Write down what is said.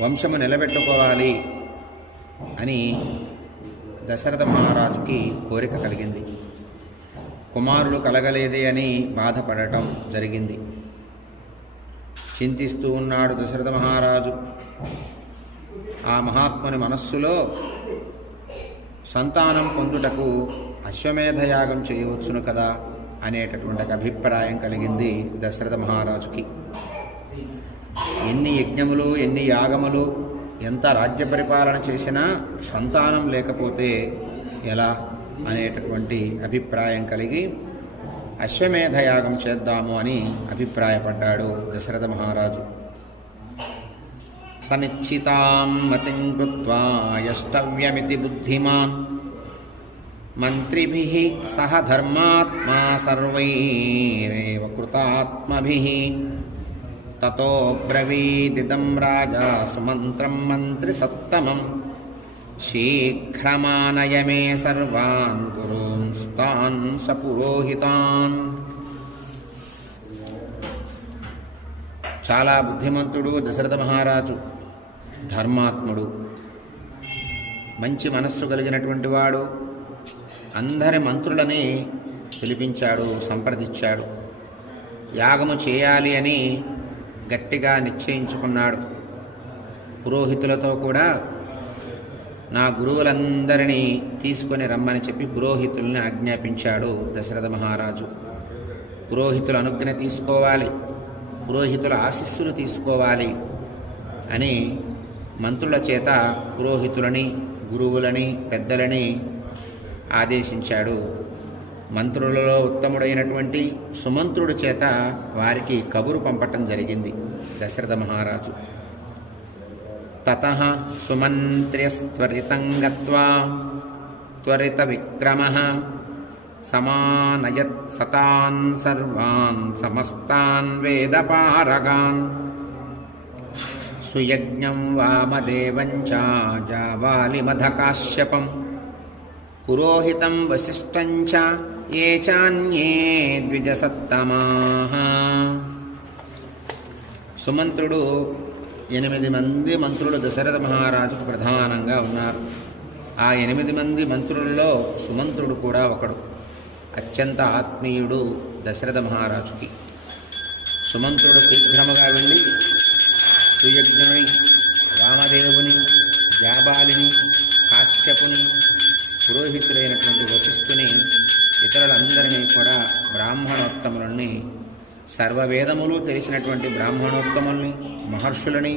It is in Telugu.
వంశము నిలబెట్టుకోవాలి అని దశరథ మహారాజుకి కోరిక కలిగింది. కుమారుడు కలగలేదే అని బాధపడటం జరిగింది. చింతిస్తూ ఉన్నాడు దశరథ మహారాజు. ఆ మహాత్ముని మనస్సులో సంతానం పొందుటకు అశ్వమేధయాగం చేయవచ్చును కదా అనేటటువంటి అభిప్రాయం కలిగింది దశరథ మహారాజుకి. ఎన్ని యజ్ఞములు, ఎన్ని యాగములు, ఎంత రాజ్య పరిపాలన చేసినా సంతానం లేకపోతే ఎలా అనేటటువంటి అభిప్రాయం కలిగి అశ్వమేధయాగం చేద్దాము అని అభిప్రాయపడ్డాడు దశరథ మహారాజు. సనిశ్చితాం మతిం కృత్వా యష్టవ్యమితి బుద్ధిమాన్ మంత్రిభిః సహ ధర్మాత్మా సర్వైరేవ కృతాత్మభిః తతో బ్రవీదిదం రాజా సుమంత్రం మంత్రిసత్తమం శీఘ్రమానయ మే సర్వాన్ గురూంస్తాన్ సపురోహితాన్. చాలా బుద్ధిమంతుడు దశరథ మహారాజు, ధర్మాత్ముడు, మంచి మనస్సు కలిగినటువంటి వాడు. అందరి మంత్రులని పిలిపించాడు, సంప్రదించాడు. యాగము చేయాలి అని గట్టిగా నిశ్చయించుకున్నాడు. పురోహితులతో కూడా నా గురువులందరినీ తీసుకొని రమ్మని చెప్పి పురోహితుల్ని ఆజ్ఞాపించాడు దశరథ మహారాజు. పురోహితుల అనుజ్ఞ తీసుకోవాలి, పురోహితుల ఆశీస్సులు తీసుకోవాలి అని మంత్రుల చేత పురోహితులని, గురువులని, పెద్దలని ఆదేశించాడు. మంత్రులలో ఉత్తముడైనటువంటి సుమంత్రుడి చేత వారికి కబురు పంపటం జరిగింది దశరథ మహారాజు. తతః సుమంత్ర్యస్త్వరితం గత్వా త్వరిత విక్రమః సమానయత్ సతాన్ సర్వాన్ సమస్తాన్ వేదపారగాన్ సుయజ్ఞం వామదేవం చ జాబాలిమధకాశ్యపం పురోహితం వసిష్ఠం చ ఏ చాన్యే ద్విజసత్తమాః. సుమంత్రుడు 8 మంది మంత్రులు దశరథ మహారాజుకు ప్రధానంగా ఉన్నారు. ఆ 8 మంది మంత్రుల్లో సుమంత్రుడు కూడా ఒకడు. అత్యంత ఆత్మీయుడు దశరథ మహారాజుకి. సుమంత్రుడు శీఘ్రముగా వెళ్ళి సుయజ్ఞుని, వామదేవుని, జాబాలిని, కాశ్యపుని, పురోహితుడైనటువంటి వశిష్ఠుని, ఇతరులందరినీ కూడా బ్రాహ్మణోత్తములని, సర్వవేదములు తెలిసినటువంటి బ్రాహ్మణోత్తముల్ని, మహర్షులని